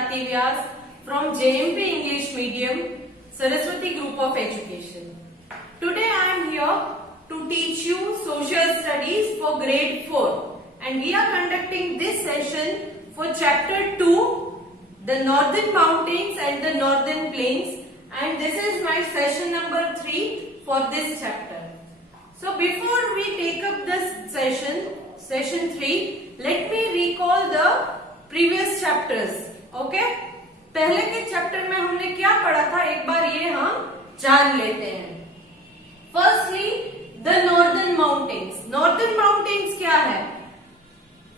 ख्याति Vyas from JMP English Medium, Saraswati Group of Education. Today I am here to teach you Social Studies for Grade 4 and we are conducting this session for Chapter 2, the Northern Mountains and the Northern Plains, and this is my session number 3 for this chapter. So before we take up this session 3, let me recall the previous chapters. Okay? पहले के chapter में हमने क्या पढ़ा था, एक बार ये हम जान लेते हैं. Firstly, the Northern Mountains. Northern Mountains क्या है?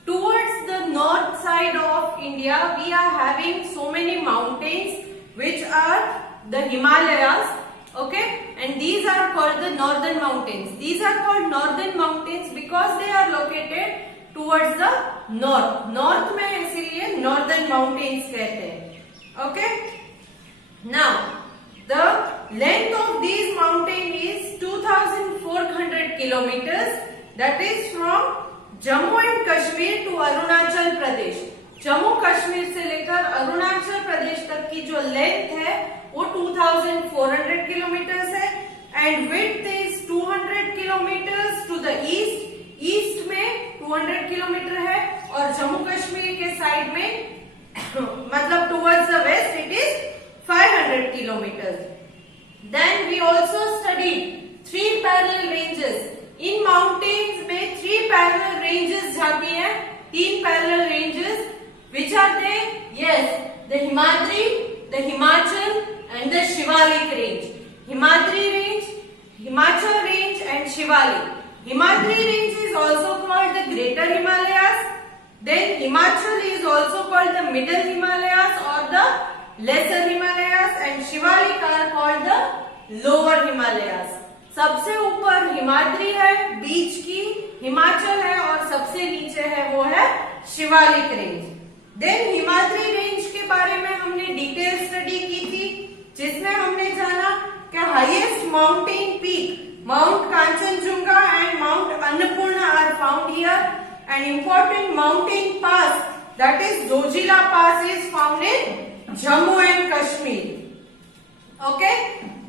Towards the north side of India, we are having so many mountains which are the Himalayas. Okay? And these are called the Northern Mountains. These are called Northern Mountains because they are located towards the north. North में इसीलिए Northern Mountains कहते हैं. Okay? Now, the length of these mountains is 2,400 kilometers. That is from Jammu and Kashmir to Arunachal Pradesh. Jammu Kashmir से लेकर अरुणाचल प्रदेश तक की जो length है वो 2,400 किलोमीटर्स है and width is 200 kilometres to the east. East में 200 किलोमीटर है और जम्मू कश्मीर के साइड में मतलब towards the west it is 500 kilometre. Then we also study 3 parallel ranges. इन माउंटेन्स में 3 पैरेलल रेंजेस जाती है, 3 parallel ranges. Which are they? Yes, the Himadri, the Himachal and the Shivalik range. Himadri range, Himachal range and Shivalik. Himadri range is also called the Greater Himalayas. Then Himachal is also called the Middle Himalayas or the Lesser Himalayas and Shivalik are called the Lower Himalayas. सबसे ऊपर हिमाद्री है, बीच की हिमाचल है और सबसे नीचे है वो है Shivalik range. Then Himadri range के बारे में हमने डिटेल स्टडी की थी जिसमें हमने जाना कि highest mountain peak mount Kanchenjunga and mount Annapurna are found here and important mountain pass that is Zojila pass is found in Jammu and Kashmir. Okay,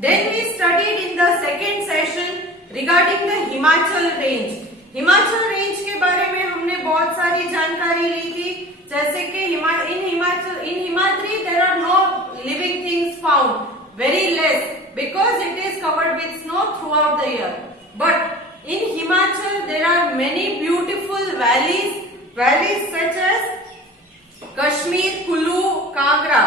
then we studied in the second session regarding the Himachal range. Himachal range के बारे में हमने बहुत सारी जानकारी ली थी जैसे कि in Himadri there are no living things found, very less because it is covered with snow throughout the year. But in Himachal there are many beautiful valleys such as Kashmir, Kulu, Kangra,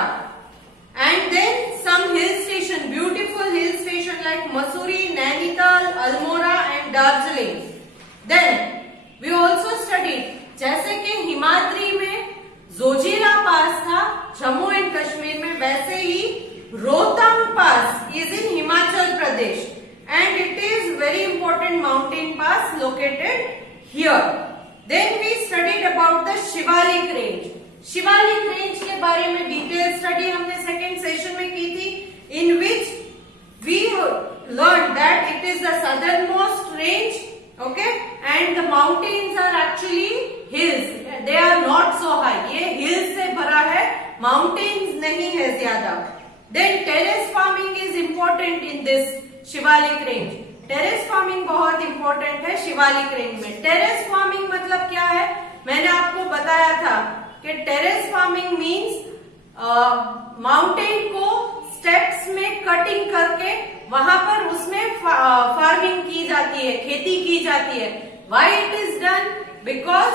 and then some hill station, beautiful hill station like Mussoorie, Nainital, Almora and Darjeeling. Then we also studied जैसे कि हिमाद्री में जोजिला पास था Jammu and Kashmir में, वैसे ही Rohtang pass is in Himachal Pradesh and it is very important mountain pass located here. Then we studied about the Shivalik range. Shivalik range के बारे में डिटेल स्टडी हमने सेकेंड सेशन में की थी in which we learn that it is the southernmost range. Okay, and the mountains are actually hills. They are not so high. ये hills से भरा है, mountains नहीं है ज्यादा. Then terrace farming is important in this Shivalik range. Terrace farming बहुत important है Shivalik range में. Terrace farming मतलब क्या है? मैंने आपको बताया था कि terrace farming means mountain को स्टेप्स में कटिंग करके वहां पर उसमें फार्मिंग की जाती है, खेती की जाती है. Why it is done? Because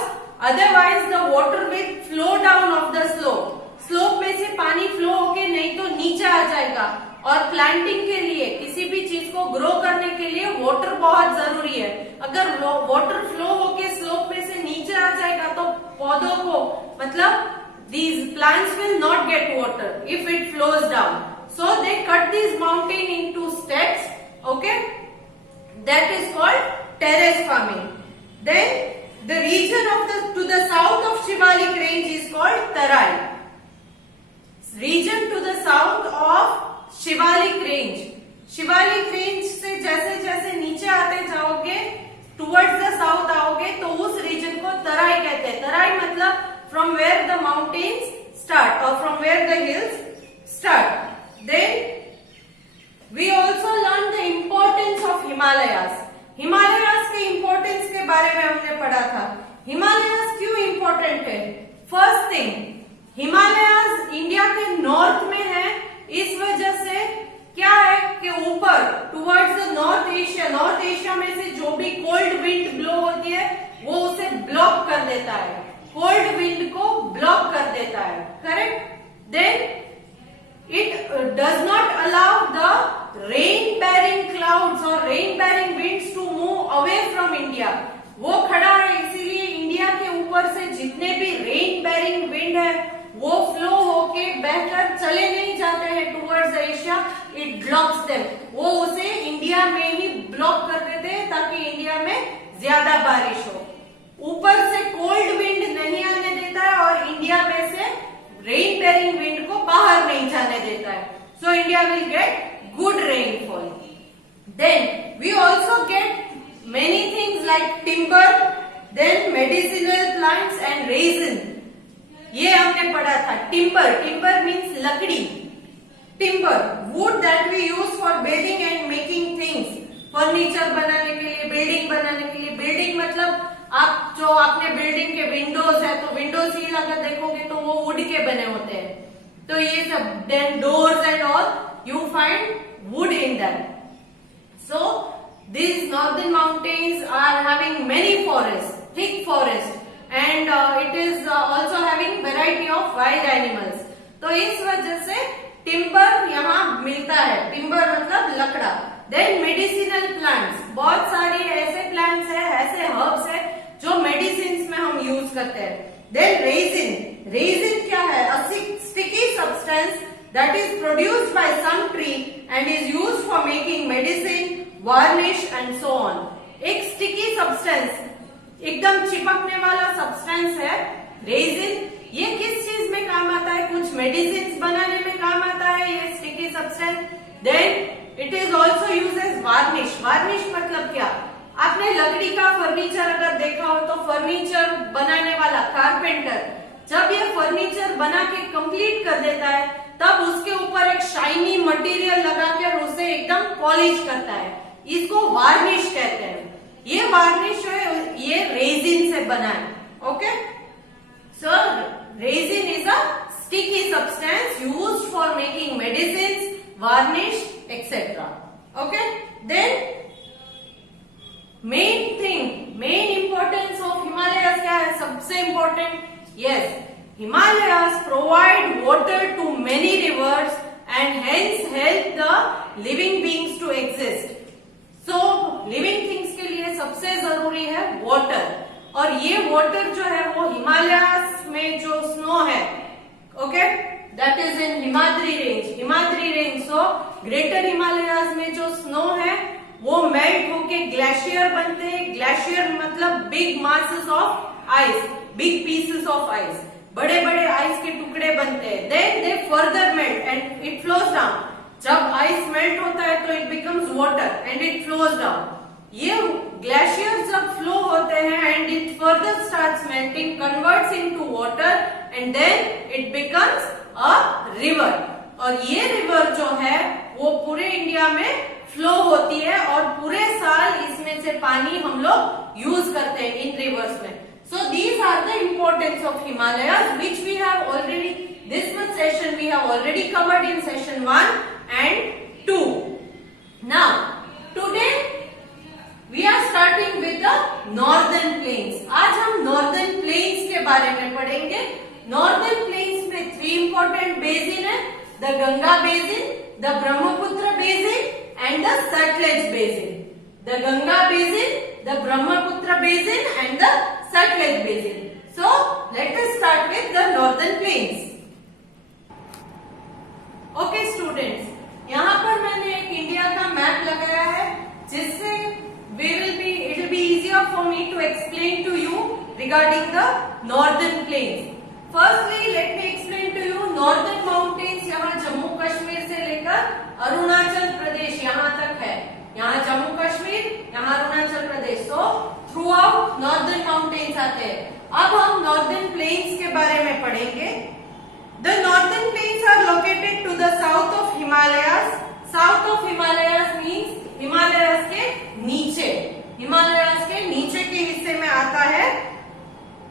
otherwise the water will flow down of the slope. Slope में से पानी फ्लो होके नहीं तो नीचे आ जाएगा और प्लांटिंग के लिए किसी भी चीज को ग्रो करने के लिए वाटर बहुत जरूरी है. अगर वाटर फ्लो होके स्लोप में से नीचे आ जाएगा तो पौधों को मतलब these plants will not get water if it flows down. So they cut these mountain into steps. Okay, that is called terrace farming. Then the region of to the south of Shivalik range is called Tarai. Region to the south of Shivalik range. Shivalik range से जैसे जैसे नीचे आते जाओगे towards the south आओगे तो उस region को तराई कहते हैं. तराई मतलब from where the mountains start or from where Himalayas India के नॉर्थ में है, इस वजह से क्या है कि ऊपर टुवर्ड्स द नॉर्थ एशिया में से जो भी कोल्ड विंड ब्लो होती है वो उसे ब्लॉक कर देता है, कोल्ड विंड को ब्लॉक कर देता है, correct. Then it does not allow the rain bearing clouds or rain bearing winds to move away from India। वो खड़ा है, इसीलिए इंडिया के ऊपर से जितने भी रेन बेरिंग विंड है वो फ्लो होके बहकर चले नहीं जाते हैं towards Asia, it blocks them, वो उसे इंडिया में ही ब्लॉक कर देते हैं ताकि इंडिया में ज्यादा बारिश हो। ऊपर से कोल्ड विंड नहीं आने देता है और इंडिया में से रेन बेरिंग विंड को बाहर नहीं जाने देता है, so India will get good rainfall. Then we also get many things like timber, then medicinal plants and resin। ये हमने पढ़ा था। timber means लकड़ी, timber wood that we use for bathing and making things, furniture बनाने के लिए, building बनाने के लिए। बिल्डिंग मतलब आप जो आपने बिल्डिंग के विंडोज है तो विंडो सील अगर देखोगे तो वो वुड के बने होते हैं, तो ये सब। Then doors and all you find wood in that. So these northern mountains are having many forests, thick forests, and it is also having variety of wild animals। तो इस वजह से टिम्बर यहाँ मिलता है, टिम्बर मतलब लकड़ा। देन मेडिसिनल प्लांट्स, बहुत सारी ऐसे प्लांट्स है, ऐसे हर्ब्स है जो मेडिसिन में हम यूज करते हैं। देन रेजिन, रेजिन क्या है? A sticky substance that is produced by some tree and is used for making medicine, varnish and so on। एक स्टिकी सब्सटेंस, एकदम चिपकने वाला सब्सटेंस है रेजिन। ये किस चीज में काम आता है? कुछ मेडिसिन बनाने में काम आता है ये sticky substance. Then it is also use as varnish. Varnish मतलब क्या? आपने लकड़ी का फर्नीचर अगर देखा हो तो फर्नीचर बनाने वाला कारपेंटर जब ये फर्नीचर बना के कंप्लीट कर देता है तब उसके ऊपर एक शाइनी मटेरियल लगाकर उसे एकदम पॉलिश करता है, इसको वार्निश कहते हैं। ये वार्निश है, ये रेजिन से बना है। Okay, so resin is a sticky substance used for making medicine, varnish etcetera. Okay, then main thing, main importance of Himalayas क्या है? सबसे important, yes, Himalayas provide water to many rivers and hence help the living beings to exist। So living things के लिए सबसे जरूरी है water, और ये वाटर जो है वो हिमालयास में जो स्नो है, okay, that is in Himadri range. Himadri range, so greater Himalayas में जो स्नो है वो मेल्ट होके ग्लेशियर बनते हैं। ग्लेशियर मतलब big masses of ice, big pieces of ice, बड़े बड़े आइस के टुकड़े बनते हैं। Then they further melt and it flows down. जब आइस मेल्ट होता है तो it becomes water and it flows down. ये ग्लेशियर जब फ्लो होते हैं and it further starts melting, converts into water and then it becomes a river. और ये रिवर जो है वो पूरे इंडिया में फ्लो होती है और पूरे साल इसमें से पानी हम लोग यूज करते हैं इन रिवर्स में। So these are the importance of Himalayas which we have already, this much session we have already covered in session 1 and 2. Now today we are starting with the northern plains। आज हम northern plains के बारे में पढ़ेंगे। northern plains में 3 important basin है, the Ganga basin, the Brahmaputra basin and the Satluj basin। the Ganga basin, the Brahmaputra basin and the Satluj basin। So let us start with the northern plains। Okay students, यहाँ पर मैंने एक India का map लगाया है जिससे it will be easier for me to explain to you regarding the northern plains। Firstly let me explain to you northern mountains यहाँ जम्मू कश्मीर से लेकर अरुणाचल प्रदेश यहाँ तक है। यहाँ जम्मू कश्मीर, यहाँ Arunachal Pradesh, so throughout northern mountains आते हैं। अब हम नॉर्दर्न प्लेन्स के बारे में पढ़ेंगे। The northern plains are located to the south of Himalayas. South of Himalayas means Himalayas के नीचे, हिमालयास के नीचे के हिस्से में आता है।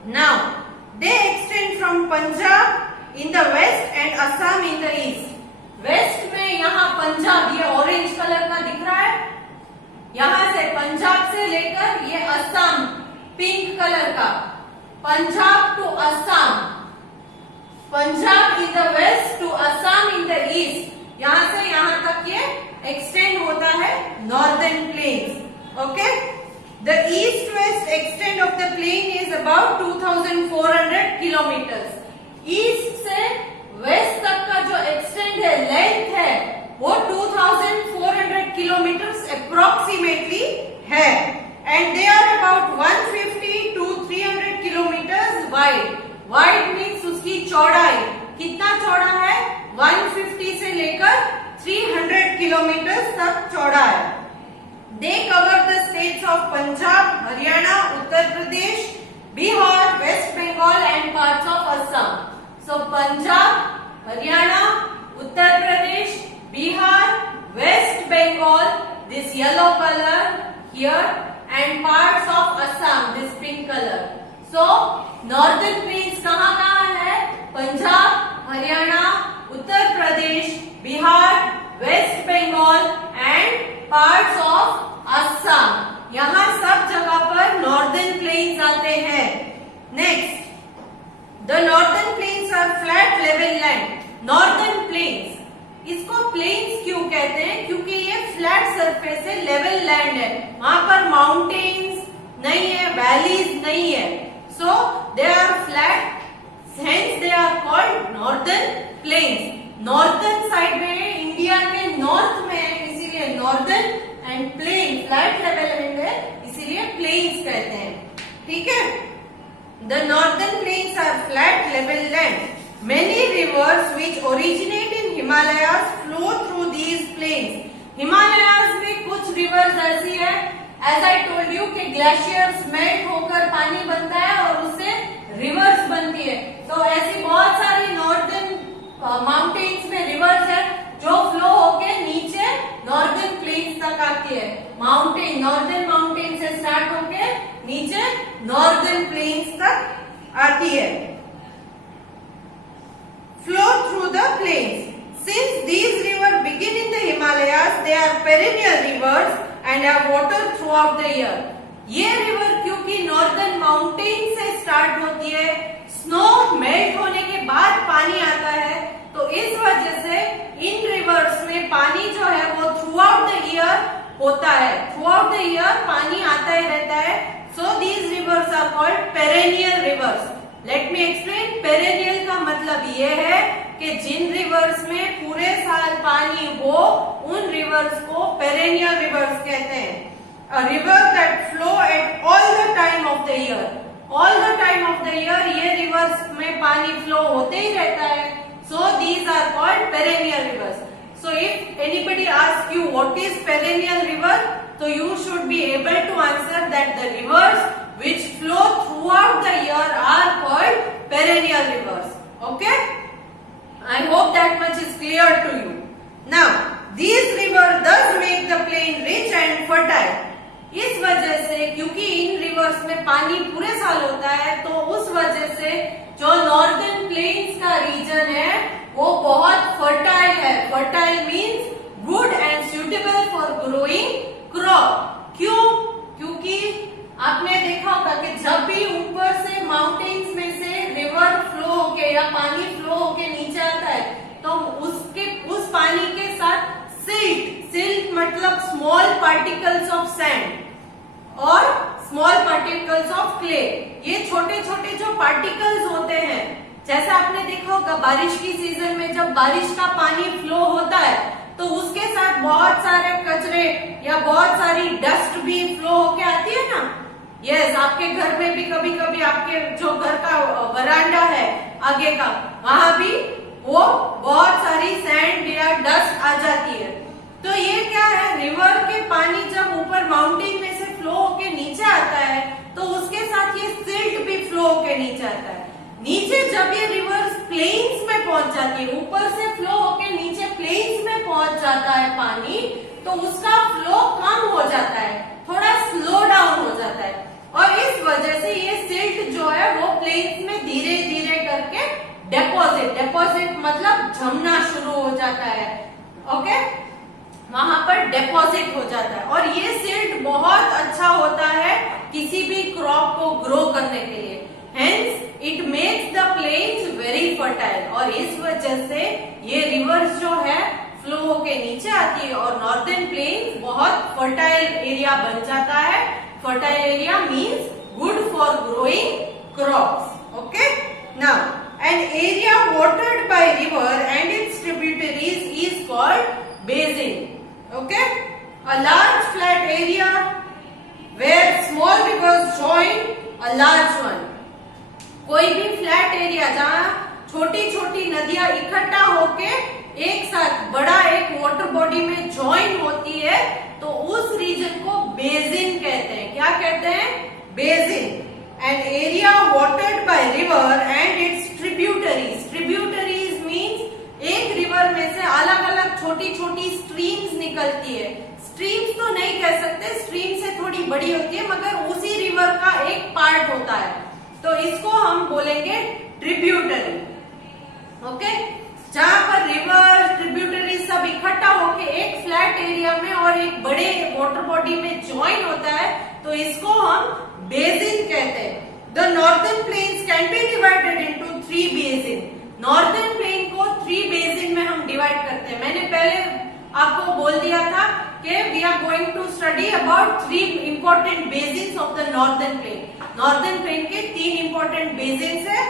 Now they extend from Punjab in the west and Assam in the east. West में यहाँ पंजाब, ये ऑरेंज कलर का दिख रहा है, यहाँ से पंजाब से लेकर ये असम पिंक कलर का, Punjab to Assam, Punjab in the west to Assam in the east, यहाँ से यहाँ तक ये एक्सटेंड होता है northern plains. Okay, the east west extend of the plain is about 2400 kilometres. East से वेस्ट तक का जो एक्सटेंड है, लेंथ है, वो 2400 किलोमीटर्स अप्रोक्सीमेटली है. And they are about 150 to 300 kilometres wide. Wide means उसकी चौड़ाई कितना चौड़ा है, 150 से लेकर 300 किलोमीटर तक चौड़ा है. They cover the states of Punjab, Haryana, Uttar Pradesh, Bihar, West Bengal and parts of Assam. So Punjab, Haryana, Uttar Pradesh, Bihar, West Bengal, this yellow color here, and parts of Assam, this pink color. So northern plains कहाँ है? Punjab, Haryana, Uttar Pradesh, Bihar, West Bengal and parts of Assam. यहाँ सब जगह पर northern plains आते हैं. Next. The northern plains are flat level land. Northern plains, इसको plains क्यों कहते हैं? क्योंकि ये flat surface है, level land है, वहां पर mountains नहीं है, valleys नहीं है. So they are flat, hence they are called northern plains. Northern side में इंडिया के north में है, इसीलिए northern, and plain flat level land है, इसीलिए plains कहते हैं. ठीक है? The northern plains are flat level land. Many rivers which originate in Himalayas flow through these plains. Himalayas में कुछ rivers ऐसी है, as I told you कि glaciers melt होकर पानी बनता है और उससे rivers बनती है. तो ऐसी बहुत सारी northern mountains में rivers है जो flow होके नीचे northern plains तक आती है. Mountain, northern mountain से start होके नीचे नॉर्दर्न प्लेन्स तक आती है. Flow through the plains. Since these river begin in the Himalayas, they are perennial rivers and have water throughout the year. ये रिवर क्योंकि नॉर्दर्न माउंटेन से स्टार्ट होती है, स्नो मेल्ट होने के बाद पानी आता है, तो इस वजह से इन रिवर्स में पानी जो है वो थ्रू आउट द ईयर होता है. थ्रू आउट द ईयर पानी आता ही रहता है. So these rivers are called perennial rivers. Let me explain. Perennial का मतलब ये है कि जिन rivers में पूरे साल पानी हो, उन rivers को perennial rivers कहते हैं. A river that flow at all the time of the year. All the time of the year ये rivers में पानी flow होते ही रहता है. So these are called perennial rivers. So if anybody asks you what is perennial river, so you should be able to answer that the rivers which flow throughout the year are called perennial rivers. Okay? I hope that much is clear to you. Now, these rivers does make the plain rich and fertile. इस वजह से, क्योंकि इन reverse में पानी पूरे साल होता है, तो उस वजह से जो नॉर्दर्न प्लेन्स का रीजन है वो बहुत फर्टाइल है. Fertile means good and suitable for growing crop. क्यों? क्योंकि आपने देखा होगा कि जब भी ऊपर से माउंटेन्स में से रिवर फ्लो होके या पानी फ्लो होके नीचे आता है, तो उस पानी के साथ सिल्ट मतलब स्मॉल पार्टिकल्स ऑफ सैंड और स्मॉल पार्टिकल्स ऑफ क्ले. ये छोटे छोटे जो पार्टिकल्स होते हैं, जैसा आपने देखा होगा बारिश की सीजन में जब बारिश का पानी फ्लो होता है, तो उसके साथ बहुत सारे कचरे या बहुत सारी डस्ट भी फ्लो होके आती है ना. यस, आपके घर में भी कभी कभी आपके जो घर का वरांडा है आगे का, वहां भी वो बहुत सारी सैंड या डस्ट आ जाती है. तो ये क्या है, रिवर के पानी जब ऊपर माउंटेन में से फ्लो होके नीचे आता है, तो उसके साथ ये सिल्ट भी फ्लो होके नीचे आता है. नीचे जब ये रिवर्स प्लेन्स में पहुंच जाती है, ऊपर से फ्लो होके नीचे प्लेन्स में पहुंच जाता है पानी, तो उसका फ्लो कम हो जाता है, थोड़ा स्लो डाउन हो जाता है. और इस वजह से ये सिल्ट जो है वो प्लेन्स में धीरे धीरे करके डेपोजिट, डेपोजिट मतलब जमना शुरू हो जाता है, ओके, वहां पर डेपोजिट हो जाता है। और ये सिल्ट बहुत अच्छा होता है किसी भी क्रॉप को ग्रो करने के लिए, hence it makes the plains very fertile. और इस वजह से ये रिवर्स जो है फ्लो होके नीचे आती है और नॉर्दर्न प्लेन्स बहुत फर्टाइल एरिया बन जाता है। Fertile area means good for growing crops, okay. Now an area watered by river and its tributaries is called basin, okay. A large flat area where small rivers join a large one. कोई भी flat area जहाँ छोटी छोटी नदियां इकट्ठा होके एक साथ बड़ा एक वाटर बॉडी में ज्वाइन होती है, तो उस रीजन को बेसिन कहते हैं। क्या कहते हैं? Basin. An area watered by river and its tributaries. Tributaries means एक रिवर में से अलग अलग छोटी छोटी स्ट्रीम्स निकलती है। स्ट्रीम्स तो नहीं कह सकते, स्ट्रीम से थोड़ी बड़ी होती है, मगर उसी रिवर का एक पार्ट होता है, तो इसको हम बोलेंगे ट्रिब्यूटरी, ओके। जहां पर रिवर ट्रिब्यूटरी सब इकट्ठा होके एक फ्लैट एरिया में और एक बड़े वाटर बॉडी में ज्वाइन होता है, तो इसको हम बेसिन कहते हैं। The northern planes can be divided into 3 basin. Northern plain को 3 बेसिन में हम डिवाइड करते हैं। मैंने पहले आपको बोल दिया था कि we are going to study about 3 important basin of the northern plain. Northern plain के 3 इंपॉर्टेंट बेसिन है।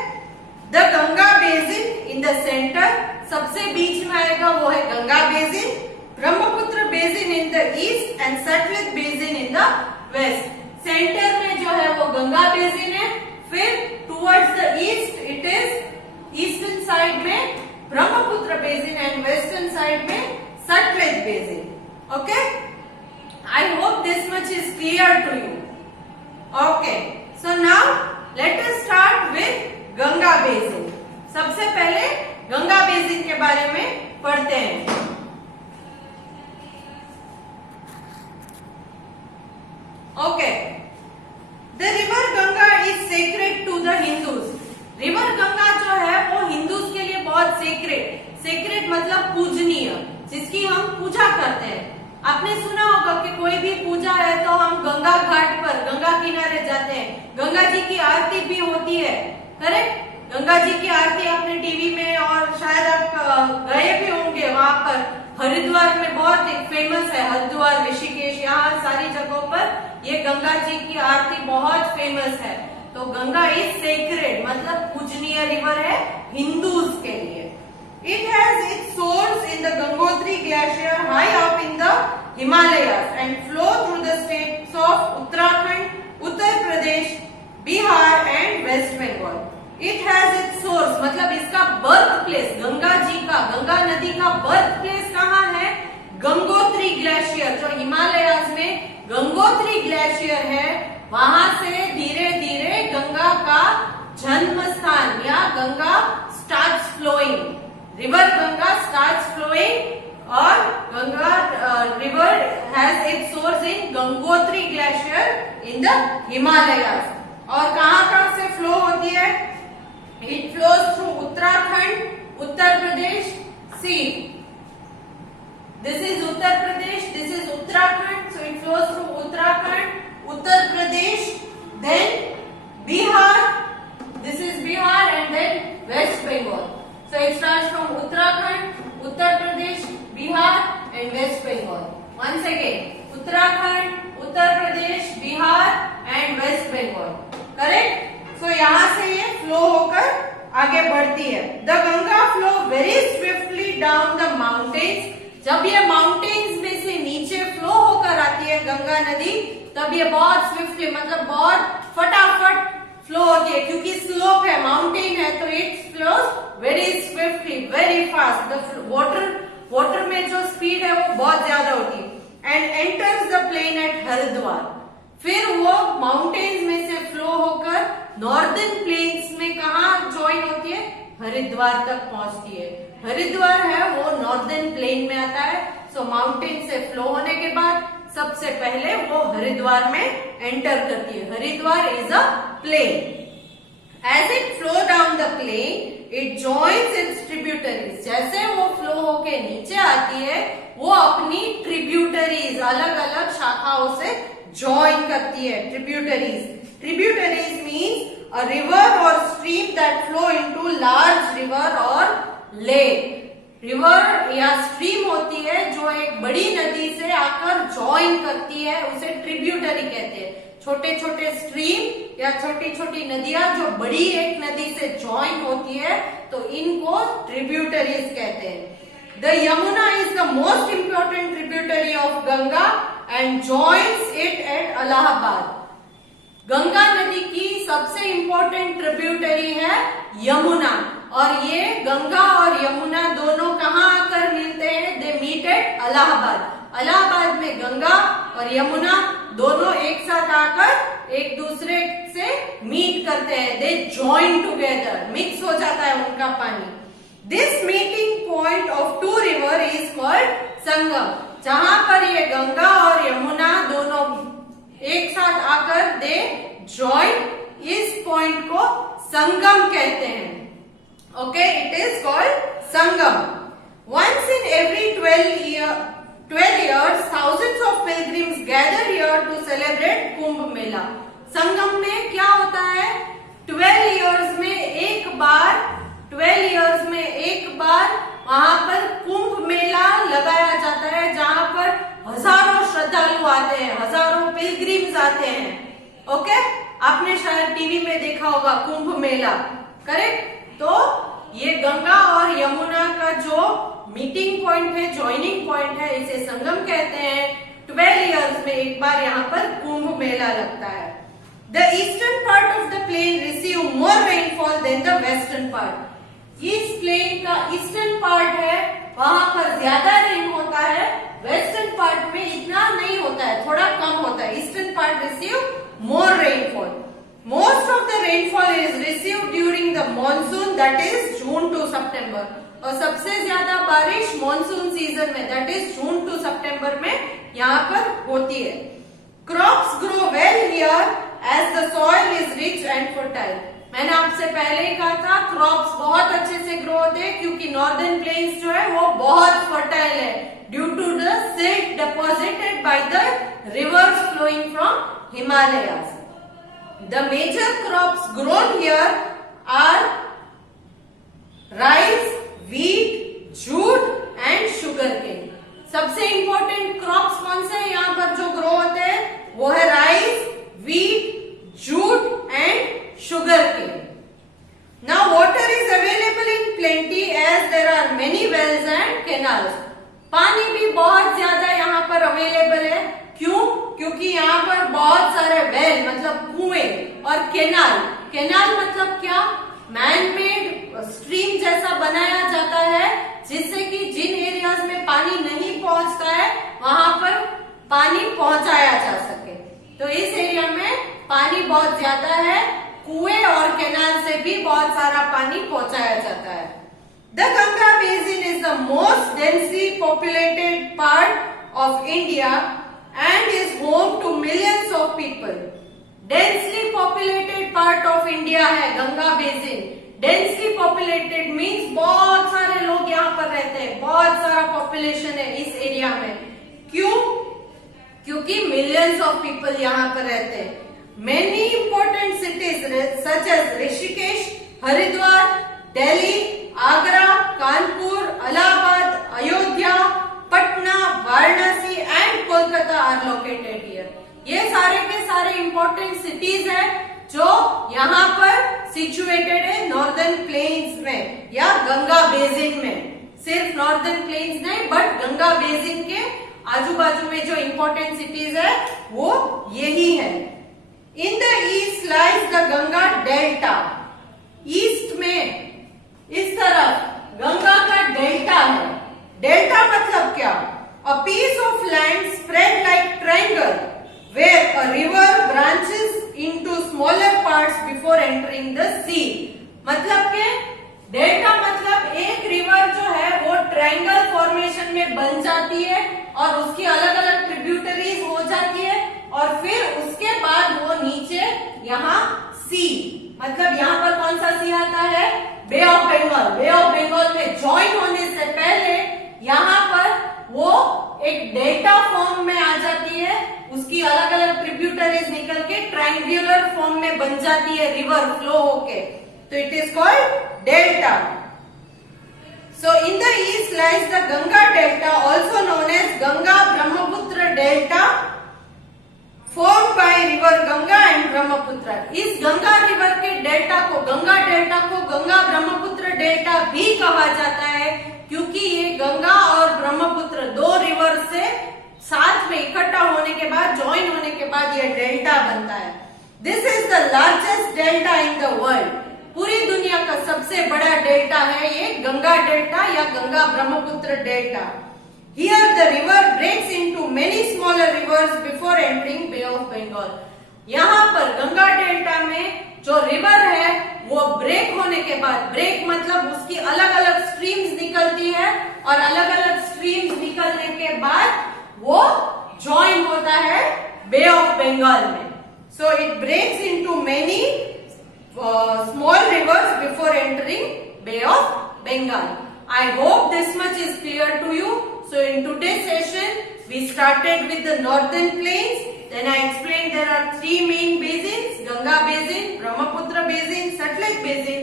The Ganga basin in the centre, सबसे बीच में आएगा वो है Ganga basin. Brahmaputra basin in the east and Sutlej basin in the west. Centre में जो है वो गंगा बेसिन है, फिर towards the east it is eastern side में Brahmaputra basin and western side में Sutlej basin, okay. I hope this much is clear to you, okay. So now let us start with Ganga basin. सबसे पहले गंगा बेसिन के बारे में पढ़ते हैं। Okay, the river Ganga is sacred to the Hindus. River Ganga जो है वो हिंदूज के लिए बहुत सेक्रेट, सेक्रेट मतलब पूजनीय, जिसकी हम पूजा करते हैं। आपने सुना होगा कि कोई भी पूजा है तो हम गंगा घाट पर, गंगा किनारे जाते हैं, गंगा जी की आरती भी होती है, करेक्ट। गंगा जी की आरती आपने टीवी में और शायद आप गए भी होंगे वहां पर। हरिद्वार में बहुत फेमस है, हरिद्वार, ऋषिकेश, यहाँ सारी जगहों पर ये गंगा जी की आरती बहुत फेमस है। तो गंगा इज सेक्रेड मतलब पूजनीय रिवर है हिंदूज के लिए। It has its source in the Gangotri glacier high up in the Himalayas and flow through the states of Uttarakhand, Uttar Pradesh, Bihar and West Bengal. It has its source मतलब इसका बर्थ प्लेस, गंगा जी का, गंगा नदी का बर्थ प्लेस कहाँ है? गंगोत्री ग्लेशियर, जो हिमालयाज में गंगोत्री ग्लेशियर है, वहां से धीरे धीरे गंगा का जन्म स्थान या Ganga starts flowing. River Ganga starts flowing और Ganga river has its source in Gangotri glacier in the Himalayas. और कहां से फ्लो होती है? It flows through Uttarakhand, Uttar Pradesh, see this is Uttar Pradesh, this is Uttarakhand, so it flows through Uttarakhand, Uttar Pradesh, then Bihar, this is Bihar and then West Bengal. So it starts from Uttarakhand, Uttar Pradesh, Bihar and West Bengal. Once again, Uttarakhand, Uttar Pradesh, Bihar and West Bengal. Correct? So यहाँ से ये flow होकर आगे बढ़ती है. The Ganga flow very swiftly down the mountains. जब ये mountains में से नीचे flow होकर आती है गंगा नदी, तब ये बहुत swiftly मतलब बहुत फटाफट फ्लो होती है, क्योंकि स्लोप है, माउंटेन है, तो it flows very swiftly, very fast. The water में जो स्पीड है वो बहुत ज्यादा होती है। And enters the plain at Haridwar. फिर वो माउंटेन्स में से फ्लो होकर नॉर्दर्न प्लेन्स में कहा ज्वाइन होती है? हरिद्वार तक पहुंचती है। हरिद्वार है वो नॉर्दर्न प्लेन में आता है। सो माउंटेन से फ्लो होने के बाद सबसे पहले वो हरिद्वार में एंटर करती है। Haridwar is a plain. As it flow down the plain, it joins its tributaries. जैसे वो फ्लो होके नीचे आती है, वो अपनी ट्रिब्यूटरीज अलग अलग शाखाओं से ज्वाइन करती है. Tributaries means a river or stream that flow into large river or lake. River या स्ट्रीम होती है जो एक बड़ी नदी से आकर ज्वाइन करती है, उसे ट्रिब्यूटरी कहते हैं. छोटे छोटे स्ट्रीम या छोटी छोटी नदियां जो बड़ी एक नदी से ज्वाइन होती है, तो इनको ट्रिब्यूटरीज कहते हैं. The Yamuna is the most important tributary of Ganga and joins it at Allahabad. Ganga नदी की सबसे इंपॉर्टेंट ट्रिब्यूटरी है यमुना, और ये गंगा और यमुना दोनों कहाँ आकर मिलते हैं? They meet at Allahabad. Allahabad में गंगा और यमुना दोनों एक साथ आकर एक दूसरे से मीट करते हैं. दे जॉइन टुगेदर, मिक्स हो जाता है उनका पानी. This meeting point of two river is called Sangam. जहां पर ये गंगा और यमुना दोनों एक साथ आकर दे जॉइन, इस पॉइंट को संगम कहते हैं. Okay, it is called Sangam. Once in every 12 years, thousands of pilgrims gather here to celebrate Kumbh Mela. संगम में क्या होता है? 12 years में एक बार वहां पर कुंभ मेला लगाया जाता है, जहां पर हजारों श्रद्धालु आते हैं, हजारों पिलग्रिम्स आते हैं. ओके, आपने शायद टीवी में देखा होगा कुंभ मेला, करेक्ट? तो ये गंगा और यमुना का जो मीटिंग पॉइंट है, ज्वाइनिंग पॉइंट है, इसे संगम कहते हैं. 12 years में एक बार यहाँ पर कुंभ मेला लगता है. The eastern part of the plain receive more rainfall than the western part. इस प्लेन का ईस्टर्न पार्ट है, वहां पर ज्यादा रेन होता है. वेस्टर्न पार्ट में इतना नहीं होता है, थोड़ा कम होता है. Eastern part receive more rainfall. Most of the rainfall is received during the monsoon, that is June to September. और सबसे ज्यादा बारिश मॉनसून सीजन में, that is जून टू सितंबर में यहाँ पर होती है. Crops grow well here as the soil is rich and fertile. मैंने आपसे पहले ही कहा था क्रॉप्स बहुत अच्छे से ग्रो होते हैं क्योंकि नॉर्दर्न प्लेन्स जो है वो बहुत फर्टाइल है, due to the silt deposited by the rivers flowing from Himalayas. The major crops grown here are rice, wheat, jute and sugarcane. सबसे इम्पोर्टेंट क्रॉप्स कौन से हैं यहाँ पर जो ग्रो होते हैं? वो है rice, wheat, jute and sugarcane. Now water is available in plenty as there are many wells and canals. पानी भी बहुत ज्यादा यहाँ पर अवेलेबल है. क्यों? क्योंकि यहाँ पर बहुत सारे वेल मतलब कुएं और केनाल मतलब क्या? मैन मेड स्ट्रीम जैसा बनाया जाता है, जिससे कि जिन एरियाज में पानी नहीं पहुंचता है वहां पर पानी पहुंचाया जा सके. तो इस एरिया में पानी बहुत ज्यादा है, कुएं और केनाल से भी बहुत सारा पानी पहुंचाया जाता है. The Ganga basin is the most densely populated part of India and is home to millions of people. Densely populated part of India है Ganga basin. Densely populated means बहुत सारे लोग यहाँ पर रहते हैं, बहुत सारा पॉपुलेशन है इस एरिया में. क्यों? क्योंकि millions of people यहाँ पर रहते हैं. Many important cities such as Rishikesh, Haridwar, Delhi, Agra, Kanpur, Allahabad, Ayodhya, Patna, Varanasi and Kolkata are located here. ये सारे के सारे इंपॉर्टेंट सिटीज हैं जो यहाँ पर सिचुएटेड है नॉर्दर्न प्लेन्स में या गंगा बेसिन में. सिर्फ नॉर्दर्न प्लेन्स नहीं बट गंगा बेसिन के आजू बाजू में जो इंपॉर्टेंट सिटीज है वो यही है. इन the east lies the Ganga delta. East में इस तरफ गंगा का डेल्टा है. डेल्टा मतलब क्या? A piece of land spread like triangle where a river branches into smaller parts before entering the sea. मतलब के डेल्टा मतलब एक रिवर जो है वो ट्रायंगल फॉर्मेशन में बन जाती है और उसकी अलग अलग ट्रिब्यूटरीज हो जाती है और फिर उसके बाद वो नीचे यहाँ सी मतलब यहाँ पर कौन सा सी आता है? Bay of Bengal. Bay of Bengal में ज्वाइन होने से पहले यहाँ पर वो एक डेल्टा फॉर्म में आ जाती है, उसकी अलग अलग ट्रिब्यूटरीज निकल के ट्रायंगुलर फॉर्म में बन जाती है रिवर फ्लो होके, तो it is called delta. So in the east lies the Ganga Delta, also known as Ganga Brahmaputra Delta, formed by river Ganga and Brahmaputra. इस गंगा रिवर के डेल्टा को गंगा ब्रह्मपुत्र डेल्टा भी कहा जाता है, क्योंकि ये गंगा और ब्रह्मपुत्र दो रिवर से साथ में इकट्ठा होने के बाद, ज्वाइन होने के बाद ये डेल्टा बनता है। This is the largest delta in the world. पूरी दुनिया का सबसे बड़ा डेल्टा है ये गंगा डेल्टा या Ganga Brahmaputra delta. Here the river breaks into many smaller rivers before entering Bay of Bengal. यहाँ पर गंगा डेल्टा में जो रिवर है वो ब्रेक होने के बाद, ब्रेक मतलब उसकी अलग अलग स्ट्रीम्स निकलती है और अलग अलग स्ट्रीम्स निकलने के बाद वो ज्वाइन होता है बे ऑफ बंगाल में। So it breaks into many small rivers before entering Bay of Bengal. I hope this much is clear to you. So in today's session, we started with the northern plains. Then I explained there are three main basins: Ganga Basin, Brahmaputra Basin, Satluj Basin,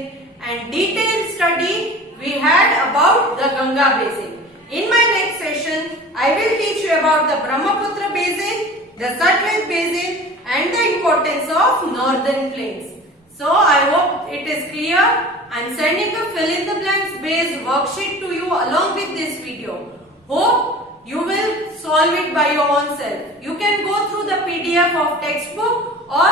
and detailed study we had about the Ganga Basin. In my next session, I will teach you about the Brahmaputra Basin, the Satluj Basin, and the importance of northern plains. So I hope it is clear. I am sending a fill in the blanks based worksheet to you along with this video. Hope you will solve it by your own self. You can go through the PDF of textbook or